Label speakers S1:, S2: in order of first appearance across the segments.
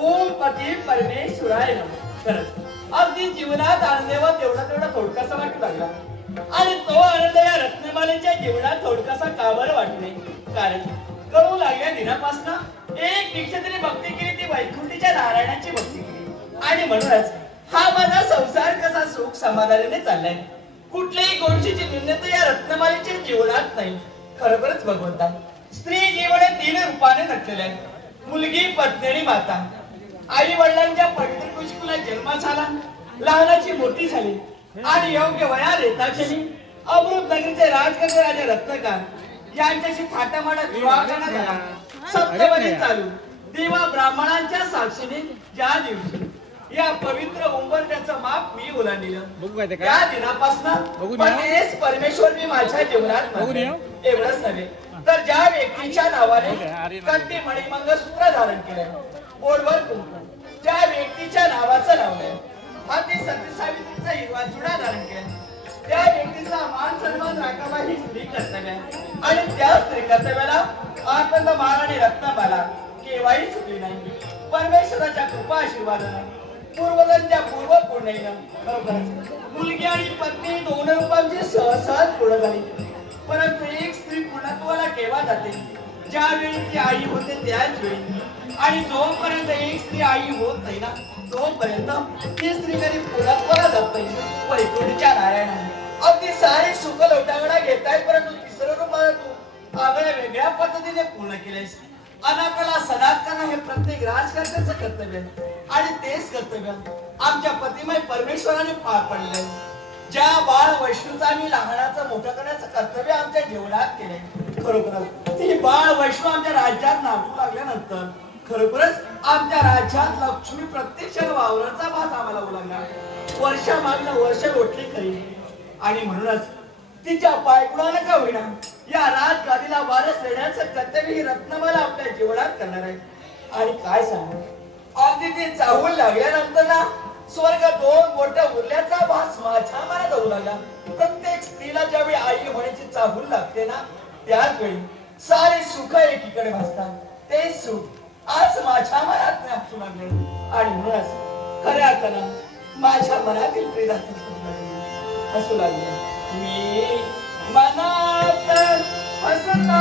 S1: ओम पती परमेश्वराय खरंच. अगदी जीवनात आनंद व तेवढा तेवढा थोडकासा वाटू लागला. आणि तो आनंद या रत्नमालेच्या जीवनात थोडकासा का बरं कारण कळू लागल्या दिनापासून एक दीक्षा तरी भक्ती केली ती वैकुंठीच्या नारायणाची भक्ती केली. आणि म्हणूनच हा माझा संसार कसा सुख समाधानाने चाललाय? कुठल्याही गोष्टीची न्यूनता या रत्नमालेच्या जीवनात नाही. खरोखरच भगवंता स्त्री जीवन हे तीन रूपाने नटलेले आहे मुलगी पत्नी आणि माता. आई वडिलांच्या पवित्र कुशकुला जन्म झाला? लहानाची मोठी झाली. आणि योग्य वया रेताक्षणी अमृत नगरीचे राजकन्या राजा रत्नकार यांच्याशी थाटामाटात विवाह करण्यात आला. सप्तपदी चालू. देवा ब्राह्मणांच्या साक्षीने ज्या दिवशी या पवित्र उंबरट्याचं माप मी ओलांडलं? त्या दिनापासून परमेश्वर मी माझ्या जीवनात. एवढंच नव्हे तर ज्या व्यक्तीच्या नावाने
S2: ना.
S1: कंठी मणिमंगळसूत्र धारण केलंय बोर्डवर कुंकू. ज्या व्यक्तीच्या नावाचं लावलंय हाती सती सावित्रीचा हिरवा चुडा धारण केला. त्या व्यक्तीचा मान सन्मान राखावा ही स्त्री कर्तव्य आहे. आणि त्या स्त्री कर्तव्याला आनंद मान आणि रत्नमाला केव्हाही चुकली नाही. परमेश्वराच्या कृपा आशीर्वादानं पूर्वजांच्या पूर्व पुण्यानं खरोखरच. मुलगी आणि पत्नी दोन रूपांची सहसहज पूर्ण झाली. परंतु एक स्त्री पूर्णत्वाला केव्हा जाते? ज्यावेळी ती आई होते त्याच वेळी. आणि जोपर्यंत एक स्त्री आई होत नाही ना तोपर्यंत ती स्त्री कधी पूर्णत्वाला जात नाही. वैकुंठच्या नारायणाने. अगदी सारे सुख लोटांगणा घेतायत परंतु तिसरं रूप तू. आगळ्या वेगळ्या पद्धतीने पूर्ण केलेस अनाकला सनात करणं हे प्रत्येक राजकर्त्याचं कर्तव्य आहे. आणि तेच कर्तव्य आमच्या पतिमय परमेश्वराने पार पडले ज्या बाळ वैष्णूचा आणि लहानाचं मोठं करण्याचं कर्तव्य आमच्या जीवनात केलंय. खरोखर ती बाळ वैष्णव आमच्या राज्यात नाचू लागल्यानंतर खरोखरच आमच्या राज्यात लक्ष्मी प्रत्यक्ष वावराचा भास आम्हाला ओलांडला वर्षा मागणं वर्ष लोटली खरी. आणि म्हणूनच तिच्या पायगुणानं का होईना? या राजगादीला वारस देण्याचं कर्तव्य ही रत्नमाला आपल्या जीवनात करणार आहे. आणि काय सांगू? अगदी ती चाहूल लागल्यानंतर ना स्वर्ग दोन मोठ्या उरल्याचा भास माझ्या मनात होऊ लागला. प्रत्येक स्त्रीला ज्यावेळी आई होण्याची चाहूल लागते ना त्याच वेळी सारे सुख एकीकडे भासतात ते सुख आज माझ्या मनात नाचू लागले आणि म्हणूनच खऱ्या अर्थानं माझ्या मनातील प्रेराची हसू लागले. मी मनात हसता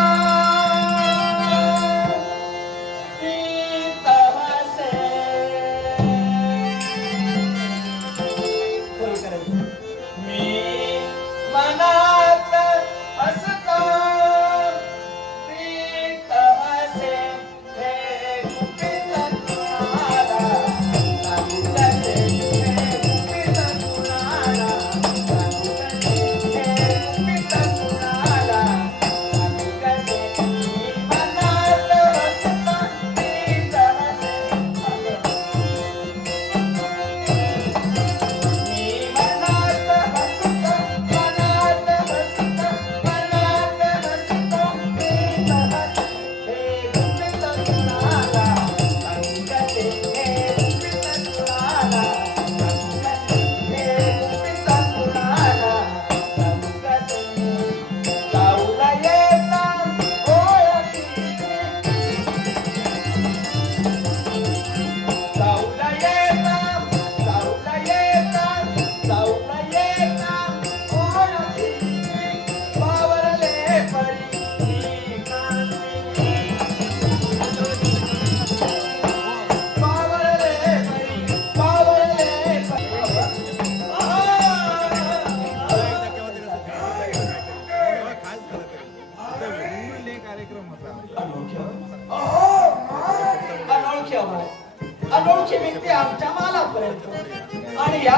S1: अनोळखी आवाज अनोळखी व्यक्ती आमच्या मालापर्यंत आणि या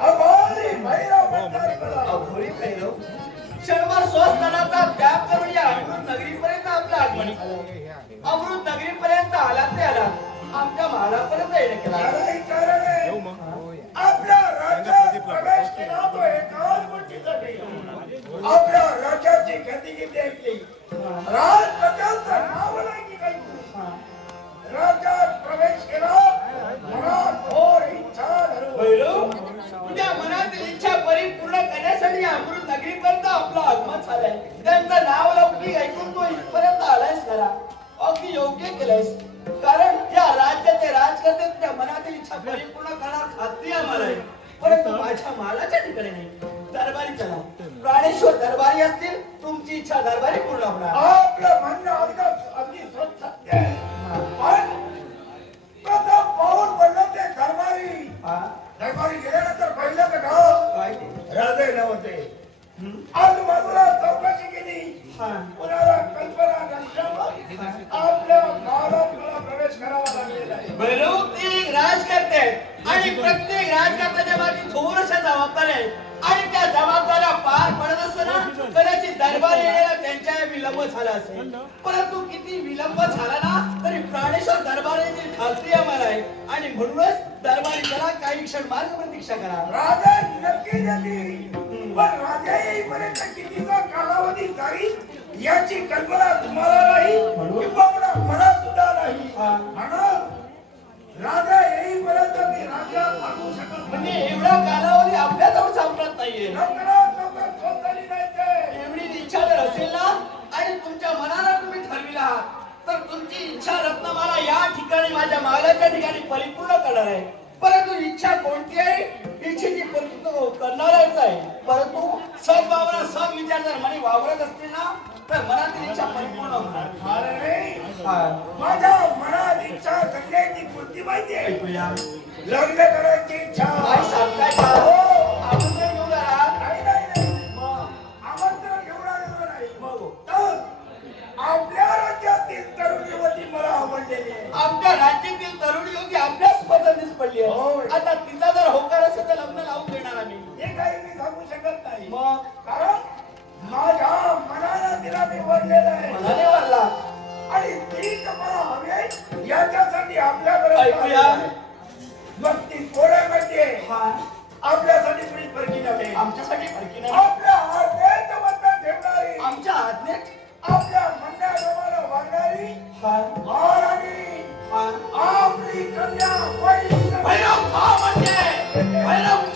S3: अघोरी भैरव भट्टारकला.
S1: क्षणभर स्वस्थानाचा त्याग करून या अमृत नगरीपर्यंत आपलं आगमन झालं अमृत नगरीपर्यंत आला ते आला आमच्या मालापर्यंत येणे केला झालंय त्यांचं नाव लौकिक ऐकून तो इथपर्यंत आलायस खरा अगदी योग्य केलंयस. कारण या राज्याचे राजकर्ते तुझ्या मनातील इच्छा परिपूर्ण करणार खात्री आम्हाला आहे परंतु माझ्या मालाच्या ठिकाणी नाही. दरबारी चला. प्राणेश्वर दरबारी असतील तुमची इच्छा दरबारी पूर्ण होणार.
S3: आपलं म्हणणं अगदी अगदी स्वच्छ. पण
S1: विलंब झाला असेल. परंतु किती विलंब झाला ना तरी प्राणेश्वर दरबार येथील खात्री आम्हाला आहे. आणि म्हणूनच दरबारी जरा काही क्षण मार्ग प्रतीक्षा करा.
S3: राजा नक्की येतील पण राजा येईपर्यंत कितीचा कालावधी जाईल याची कल्पना तुम्हाला नाही
S1: म्हणून?
S3: किंवा मला मला सुद्धा नाही.
S1: इच्छा रत्नमाला या ठिकाणी माझ्या मालाच्या ठिकाणी परिपूर्ण करणार आहे. परंतु इच्छा कोणती आहे? इच्छेची पूर्तता करणारच आहे. परंतु सद्भावना सद्विचार जर मनी वावरत असतील ना तर मनातील इच्छा परिपूर्ण होणार.
S3: माझ्या मनात इच्छा करण्याची बुद्धी माहितीये
S1: ऐकूया.
S3: लग्न करायची इच्छा.
S1: काय सांगताय आमच्या राज्यातील तरुणी होती आपल्याच पसंतीस पडली. आहे. आता तिचा जर होकार असेल तर लग्न लावून देणार आम्ही.
S3: हे काही मी सांगू शकत नाही.
S1: मग?
S3: कारण माझ्या मनाला तिला मी वरलेलं आहे.
S1: मनाने
S3: आणि ती मला हवे याच्यासाठी आपल्याकडे
S1: ऐकूया.
S3: मग ती कोणामध्ये
S1: हा.
S3: आपल्यासाठी कुणी फरकी नव्हे
S1: आमच्यासाठी फरकी नाही
S3: आपल्या आज्ञेत बंधन ठेवणारी
S1: आमच्या आज्ञेत.
S3: आपल्या म्हणण्याप्रमाणे वागणारी
S1: हा
S3: महाराणी
S1: हा
S3: आपली कन्या वैष्णवी.